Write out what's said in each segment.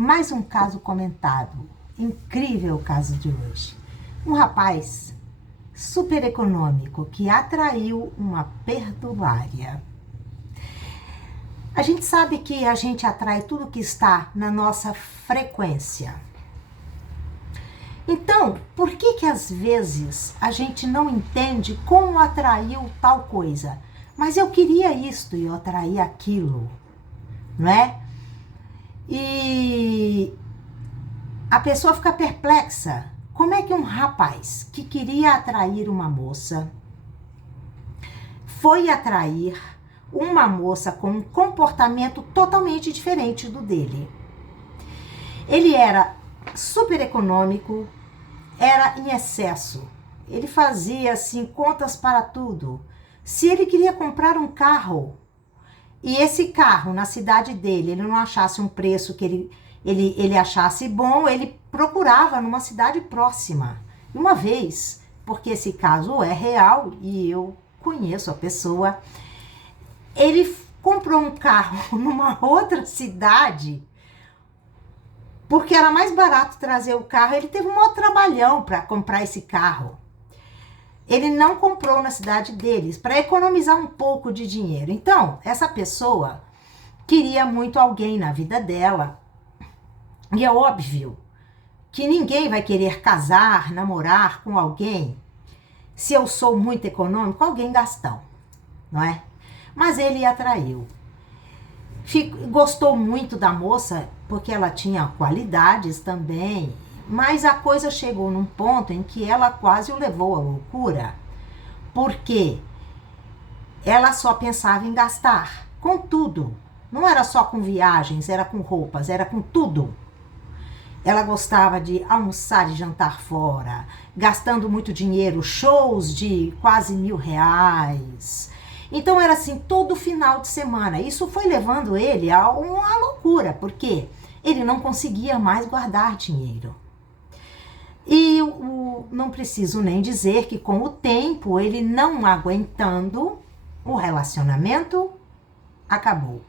Mais um caso comentado. Incrível o caso de hoje. Um rapaz super econômico que atraiu uma perdulária. A gente sabe que a gente atrai tudo que está na nossa frequência. Então, por que às vezes a gente não entende como atraiu tal coisa? Mas eu queria isto e eu atraí aquilo, não é? E a pessoa fica perplexa. Como é que um rapaz que queria atrair uma moça foi atrair uma moça com um comportamento totalmente diferente do dele? Ele era super econômico, era em excesso. Ele fazia assim contas para tudo. Se ele queria comprar um carro e esse carro na cidade dele, ele não achasse um preço que ele achasse bom, ele procurava numa cidade próxima. Uma vez, porque esse caso é real e eu conheço a pessoa, ele comprou um carro numa outra cidade porque era mais barato trazer o carro. Ele teve um maior trabalhão para comprar esse carro. Ele não comprou na cidade deles para economizar um pouco de dinheiro. Então, essa pessoa queria muito alguém na vida dela. E é óbvio que ninguém vai querer casar, namorar com alguém, se eu sou muito econômico, alguém gastão, não é? Mas ele atraiu. Gostou muito da moça, porque ela tinha qualidades também, mas a coisa chegou num ponto em que ela quase o levou à loucura, porque ela só pensava em gastar com tudo. Não era só com viagens, era com roupas, era com tudo. Ela gostava de almoçar e jantar fora, gastando muito dinheiro, shows de quase R$ 1.000. Então era assim, todo final de semana. Isso foi levando ele a uma loucura, porque ele não conseguia mais guardar dinheiro. E não preciso nem dizer que com o tempo, ele não aguentando, o relacionamento acabou.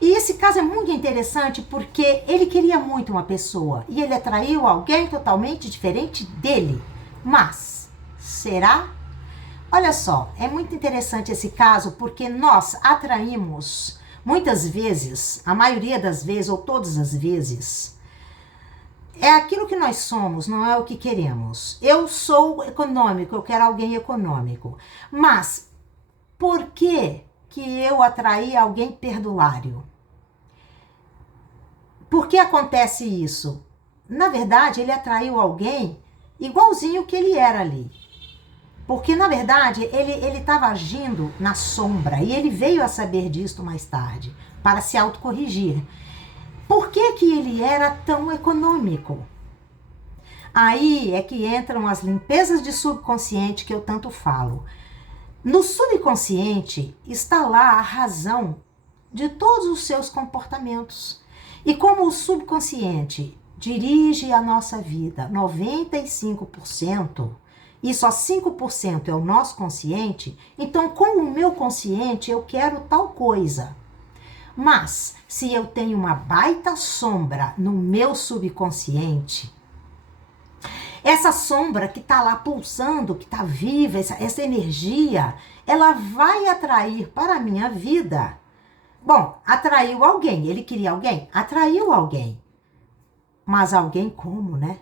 E esse caso é muito interessante porque ele queria muito uma pessoa e ele atraiu alguém totalmente diferente dele. Mas, será? Olha só, é muito interessante esse caso porque nós atraímos, muitas vezes, a maioria das vezes ou todas as vezes, é aquilo que nós somos, não é o que queremos. Eu sou econômico, eu quero alguém econômico. Mas, por que eu atraí alguém perdulário? Por que acontece isso? Na verdade, ele atraiu alguém igualzinho que ele era ali. Porque, na verdade, ele estava agindo na sombra. E ele veio a saber disso mais tarde, para se autocorrigir. Por que ele era tão econômico? Aí é que entram as limpezas de subconsciente que eu tanto falo. No subconsciente está lá a razão de todos os seus comportamentos. E como o subconsciente dirige a nossa vida 95%, e só 5% é o nosso consciente, então com o meu consciente eu quero tal coisa. Mas se eu tenho uma baita sombra no meu subconsciente, essa sombra que está lá pulsando, que está viva, essa energia, ela vai atrair para a minha vida. Bom, atraiu alguém, ele queria alguém? Atraiu alguém. Mas alguém como, né?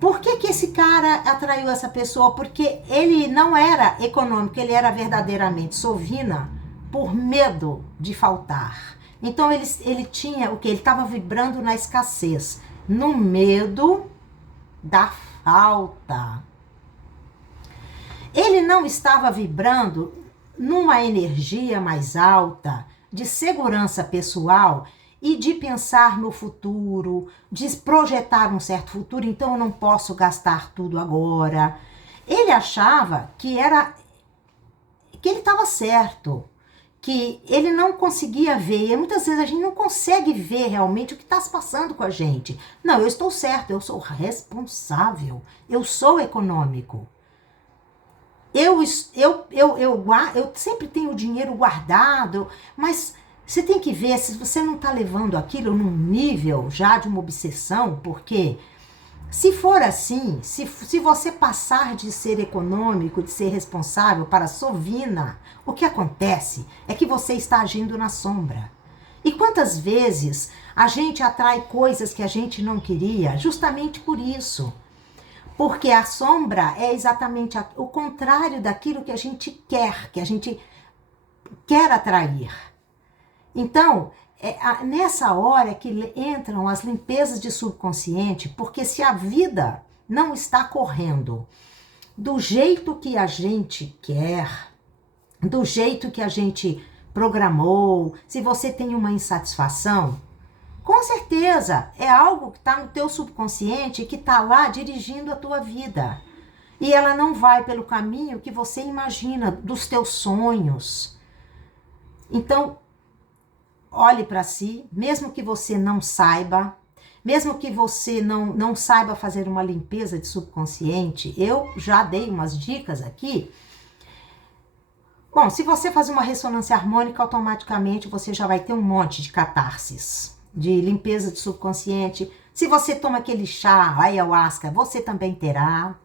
Por que esse cara atraiu essa pessoa? Porque ele não era econômico, ele era verdadeiramente sovina por medo de faltar. Então ele tinha o que? Ele estava vibrando na escassez, no medo da falta. Ele não estava vibrando numa energia mais alta de segurança pessoal e de pensar no futuro, de projetar um certo futuro, então eu não posso gastar tudo agora. Ele achava que ele estava certo, que ele não conseguia ver, e muitas vezes a gente não consegue ver realmente o que está se passando com a gente. Não, eu estou certo, eu sou responsável, eu sou econômico. Eu sempre tenho dinheiro guardado, mas Você tem que ver se você não está levando aquilo num nível já de uma obsessão, porque se for assim, se você passar de ser econômico, de ser responsável para sovina, o que acontece é que você está agindo na sombra. E quantas vezes a gente atrai coisas que a gente não queria justamente por isso? Porque a sombra é exatamente o contrário daquilo que a gente quer atrair. Então, nessa hora que entram as limpezas de subconsciente, porque se a vida não está correndo do jeito que a gente quer, do jeito que a gente programou, se você tem uma insatisfação, com certeza é algo que está no teu subconsciente que está lá dirigindo a tua vida. E ela não vai pelo caminho que você imagina dos teus sonhos. Então, olhe para si, mesmo que você não saiba, mesmo que você não saiba fazer uma limpeza de subconsciente, eu já dei umas dicas aqui. Bom, se você fazer uma ressonância harmônica, automaticamente você já vai ter um monte de catarses, de limpeza de subconsciente. Se você toma aquele chá, ayahuasca, você também terá.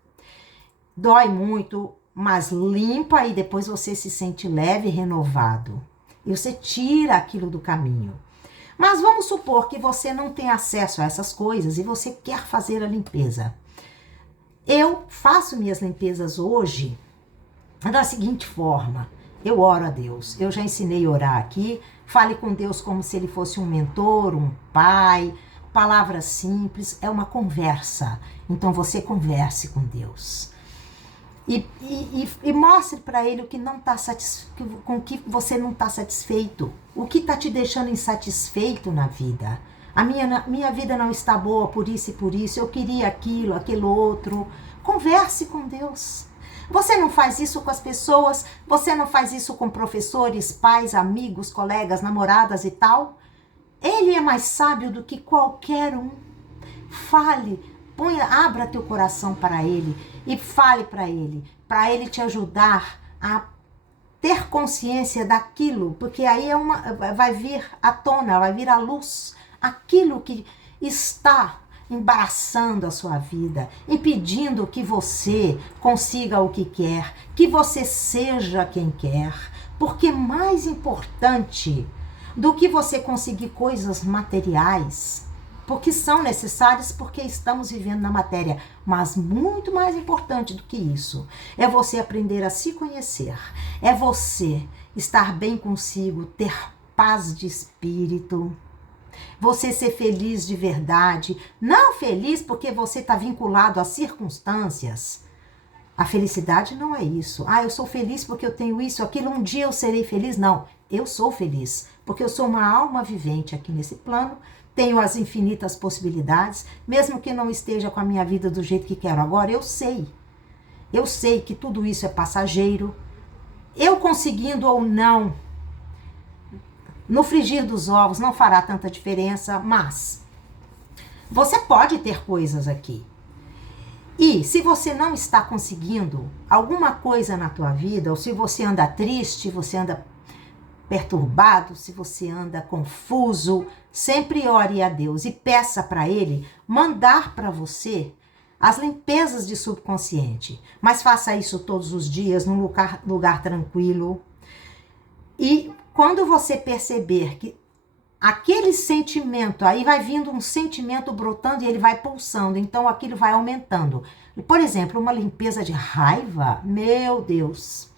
Dói muito, mas limpa e depois você se sente leve e renovado. E você tira aquilo do caminho. Mas vamos supor que você não tem acesso a essas coisas e você quer fazer a limpeza. Eu faço minhas limpezas hoje da seguinte forma. Eu oro a Deus. Eu já ensinei a orar aqui. Fale com Deus como se ele fosse um mentor, um pai. Palavras simples. É uma conversa. Então você converse com Deus. E mostre para ele o que não tá com o que você não está satisfeito. O que está te deixando insatisfeito na vida. A minha vida não está boa por isso e por isso. Eu queria aquilo outro. Converse com Deus. Você não faz isso com as pessoas, você não faz isso com professores, pais, amigos, colegas, namoradas e tal. Ele é mais sábio do que qualquer um. Fale, abra teu coração para ele e fale para ele te ajudar a ter consciência daquilo, porque aí vai vir à tona, vai vir à luz aquilo que está embaraçando a sua vida, impedindo que você consiga o que quer, que você seja quem quer, porque mais importante do que você conseguir coisas materiais, porque são necessárias porque estamos vivendo na matéria, mas muito mais importante do que isso, é você aprender a se conhecer, é você estar bem consigo, ter paz de espírito, você ser feliz de verdade, não feliz porque você está vinculado às circunstâncias. A felicidade não é isso. Eu sou feliz porque eu tenho isso, aquilo, um dia eu serei feliz. Não, eu sou feliz porque eu sou uma alma vivente aqui nesse plano, tenho as infinitas possibilidades, mesmo que não esteja com a minha vida do jeito que quero agora, eu sei que tudo isso é passageiro. Eu conseguindo ou não, no frigir dos ovos não fará tanta diferença, mas você pode ter coisas aqui. E se você não está conseguindo alguma coisa na tua vida, ou se você anda triste, você anda perturbado, se você anda confuso, sempre ore a Deus e peça para Ele mandar para você as limpezas de subconsciente. Mas faça isso todos os dias, num lugar tranquilo. E quando você perceber que aquele sentimento, aí vai vindo um sentimento brotando e ele vai pulsando, então aquilo vai aumentando. Por exemplo, uma limpeza de raiva, meu Deus,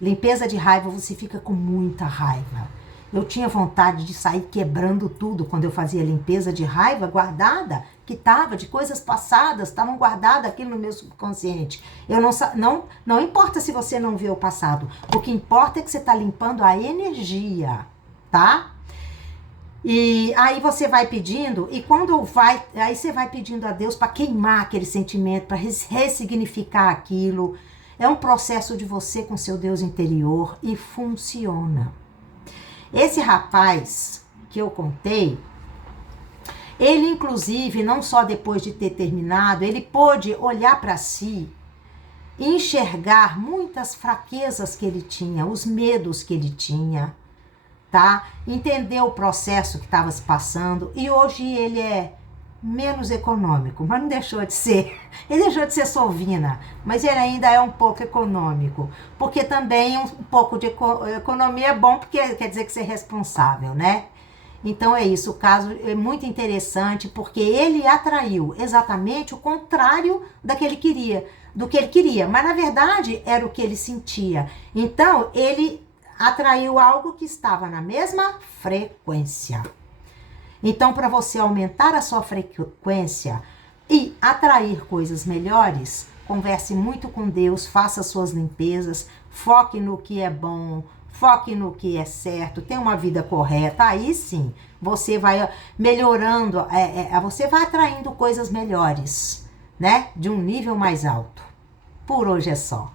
limpeza de raiva, você fica com muita raiva. Eu tinha vontade de sair quebrando tudo quando eu fazia limpeza de raiva guardada, que estava de coisas passadas, estavam guardadas aqui no meu subconsciente. Não importa se você não vê o passado, o que importa é que você está limpando a energia, tá? E aí você vai pedindo, e aí você vai pedindo a Deus para queimar aquele sentimento, para ressignificar aquilo. É um processo de você com seu Deus interior e funciona. Esse rapaz que eu contei, ele inclusive, não só depois de ter terminado, ele pôde olhar para si e enxergar muitas fraquezas que ele tinha, os medos que ele tinha. tá? Entendeu o processo que estava se passando e hoje ele é menos econômico, mas não deixou de ser. Ele deixou de ser Sovina, mas ele ainda é um pouco econômico, porque também um pouco de economia é bom, porque quer dizer que você é responsável, né? Então é isso, o caso é muito interessante, porque ele atraiu exatamente o contrário do que ele queria, mas na verdade era o que ele sentia. Então ele atraiu algo que estava na mesma frequência. Então, para você aumentar a sua frequência e atrair coisas melhores, converse muito com Deus, faça suas limpezas, foque no que é bom, foque no que é certo, tenha uma vida correta. Aí sim, você vai melhorando, você vai atraindo coisas melhores, né? De um nível mais alto. Por hoje é só.